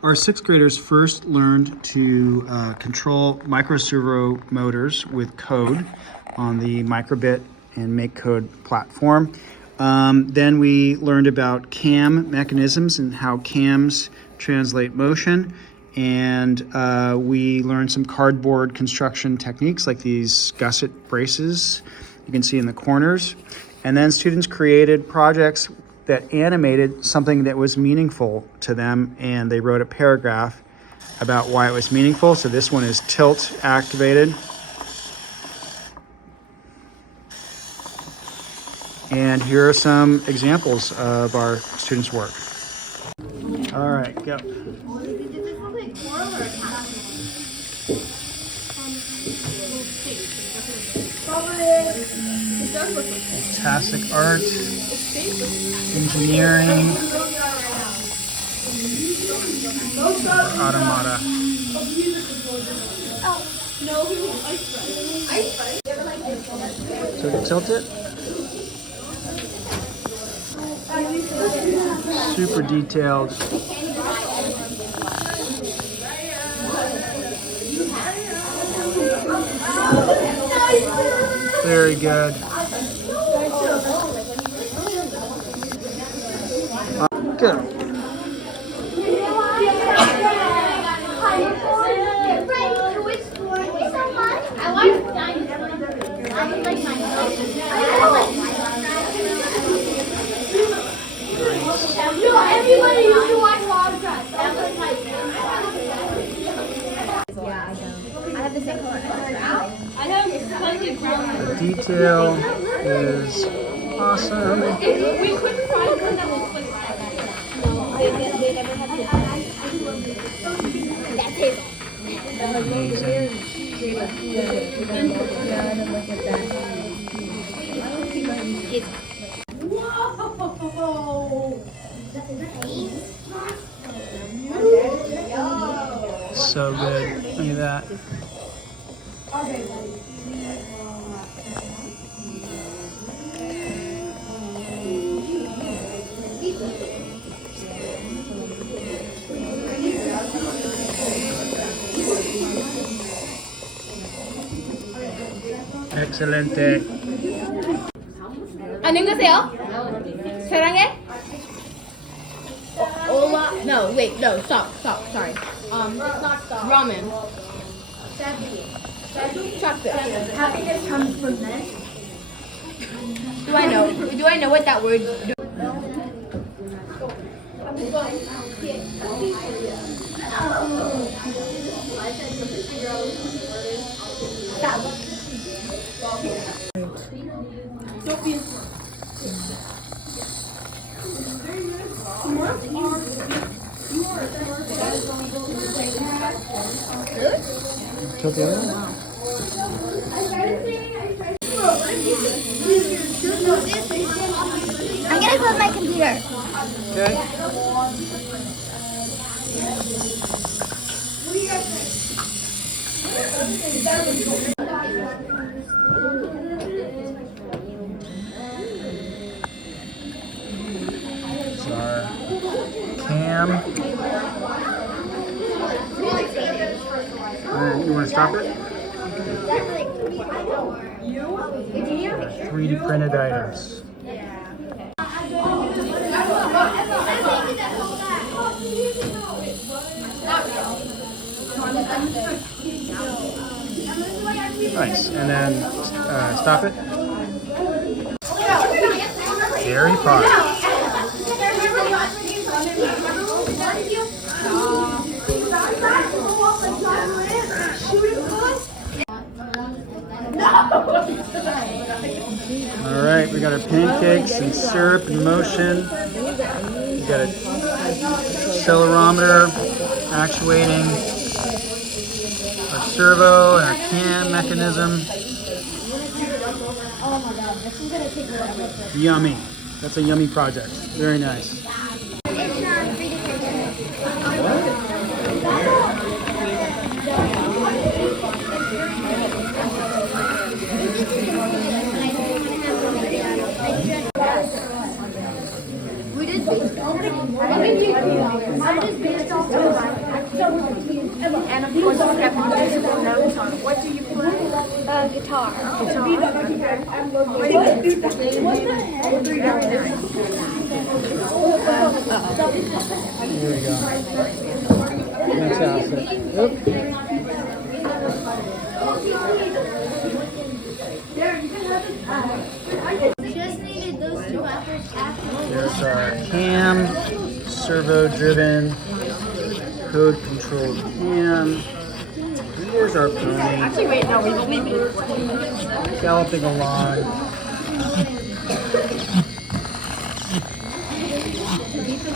Our sixth graders first learned to control micro servo motors with code on the microbit and MakeCode platform. Then we learned about cam mechanisms and how cams translate motion. And we learned some cardboard construction techniques like these gusset braces you can see in the corners. And then students created projects that animated something that was meaningful to them, and they wrote a paragraph about why it was meaningful. So this one is tilt activated. And here are some examples of our students' work. All right, go. Fantastic art, engineering, Automata. So tilt it. Super detailed. Very good. Good. Everybody used to watch Log Drive. Yeah, I don't. I have the same color. I have The detail is awesome. We couldn't find one that looks like that. No, they never have to. That table. Amazing. Look at that. Whoa! So good. Look at that. Excelente. 안녕히 가세요. 사랑해. Ola. No, wait. No, stop. Sorry. It's not stop. Ramen. Chocolate. Happiness comes from this. Do I know what that word? Stop. Don't be. Tilt the other one. I'm gonna close my computer. Okay. It's our cam. You want to stop it? 3D printed items. Nice. And then stop it. Harry Potter. All right, we got our pancakes and syrup in motion. We got a accelerometer actuating our servo and our cam mechanism. Yummy. That's a yummy project. Very nice. We did baseball. I did baseball. and of course we have musical notes on. What do you play? Guitar. Here we go. Fantastic. Oop. Just needed those two after. There's our cam, servo-driven, code-controlled cam. Here's our pony. Actually, wait, no, we've only made one. Galloping along.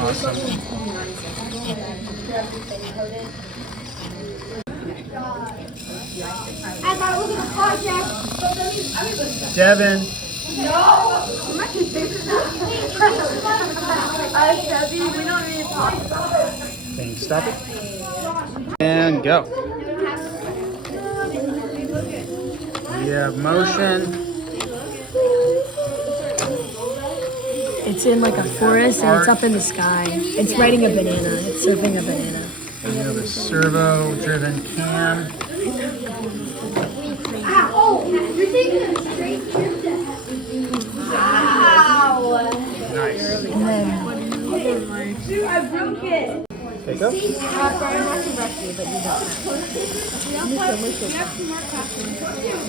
Awesome. I thought it was a podcast. Devin. We don't need to talk about it. Can you stop it? And go. We have motion. It's in like a forest and it's up in the sky. It's riding a banana. It's surfing a banana. We have a servo-driven cam. Oh, you're taking a straight trip to Wow. Nice. And then Dude, I broke it. Okay, go.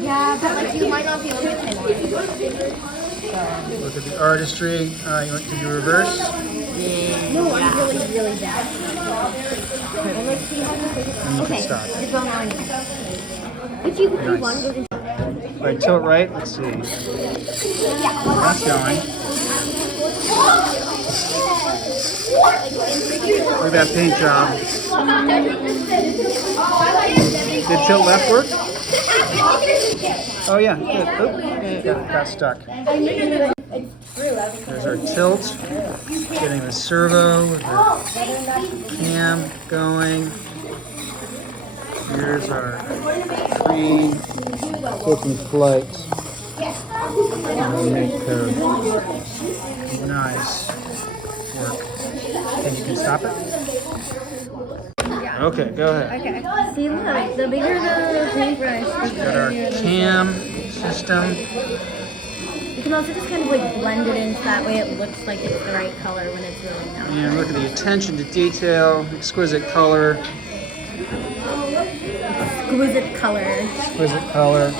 Yeah, but like you might not be able to get Look at the artistry. You want to do reverse? No, I'm really bad. And you can stop. It's well now. If you could do Nice. one, Right, tilt right. Let's see. That's going. Look at that paint job. Did tilt left work? Oh yeah, good. Oop, got stuck. There's our tilt. Getting the servo with the cam going. Here's our screen. Taking flight. And make code. Nice work. And you can stop it? Okay, go ahead. okay. See, look, the bigger the paintbrush, Got our cam system. you can also just kind of like blend it in so that way it looks like it's the right color when it's really not. And look at the attention to detail, exquisite color, Exquisite color. exquisite color.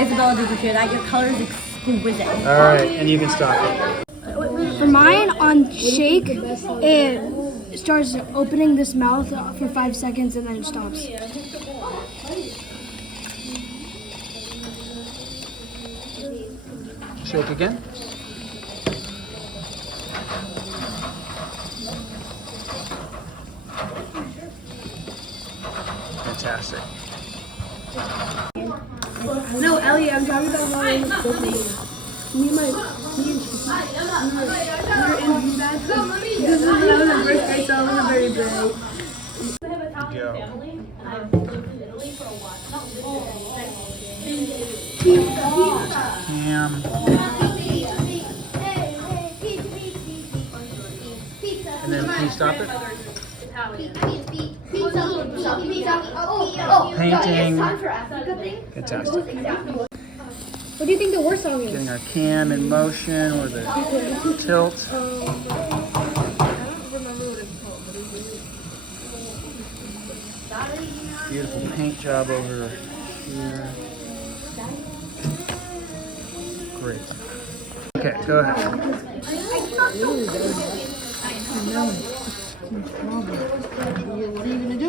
Isabella, did you hear that? Your color is exquisite. All right, and you can stop it. for mine on shake, it starts opening this mouth for 5 seconds and then it stops. Shake again. Fantastic. No, Ellie, I'm talking about how I was me and my we were in VBAC. This is when I was in first grade, so I wasn't very bright. Go. Cam. And then can you stop it? Painting. Fantastic. What do you think the worst song is? Getting our cam in motion with a tilt. Beautiful paint job over here. Great. Okay, go ahead.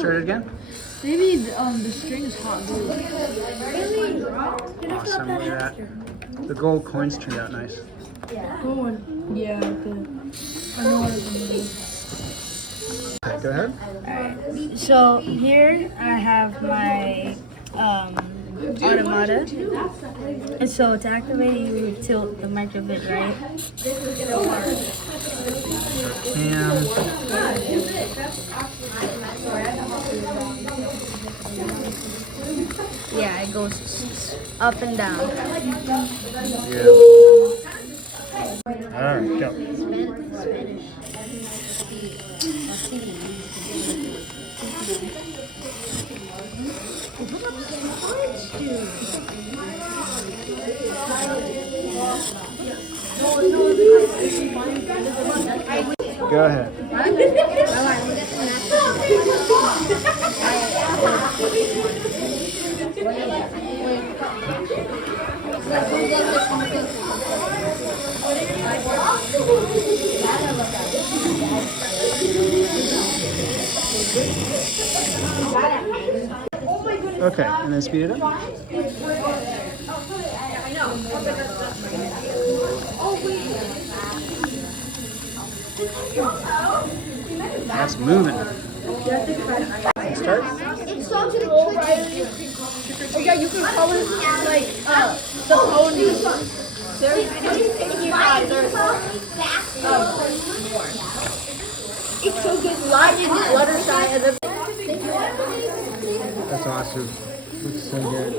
Try it again. Maybe the string is hot glue. Awesome, look at that. The gold coins turned out nice. Go on. Yeah, I know what it's gonna do. Okay, go ahead. So here I have my Automata. And so to activate it, you tilt the micro bit right. Cam. Yeah, it goes up and down. Yeah. All right, go. Okay, and then speed it up. That's moving. Start. It's so tricky. Oh yeah, you can color like the ponies. It's so good. Lion, Fluttershy, and then That's awesome. Looks so good.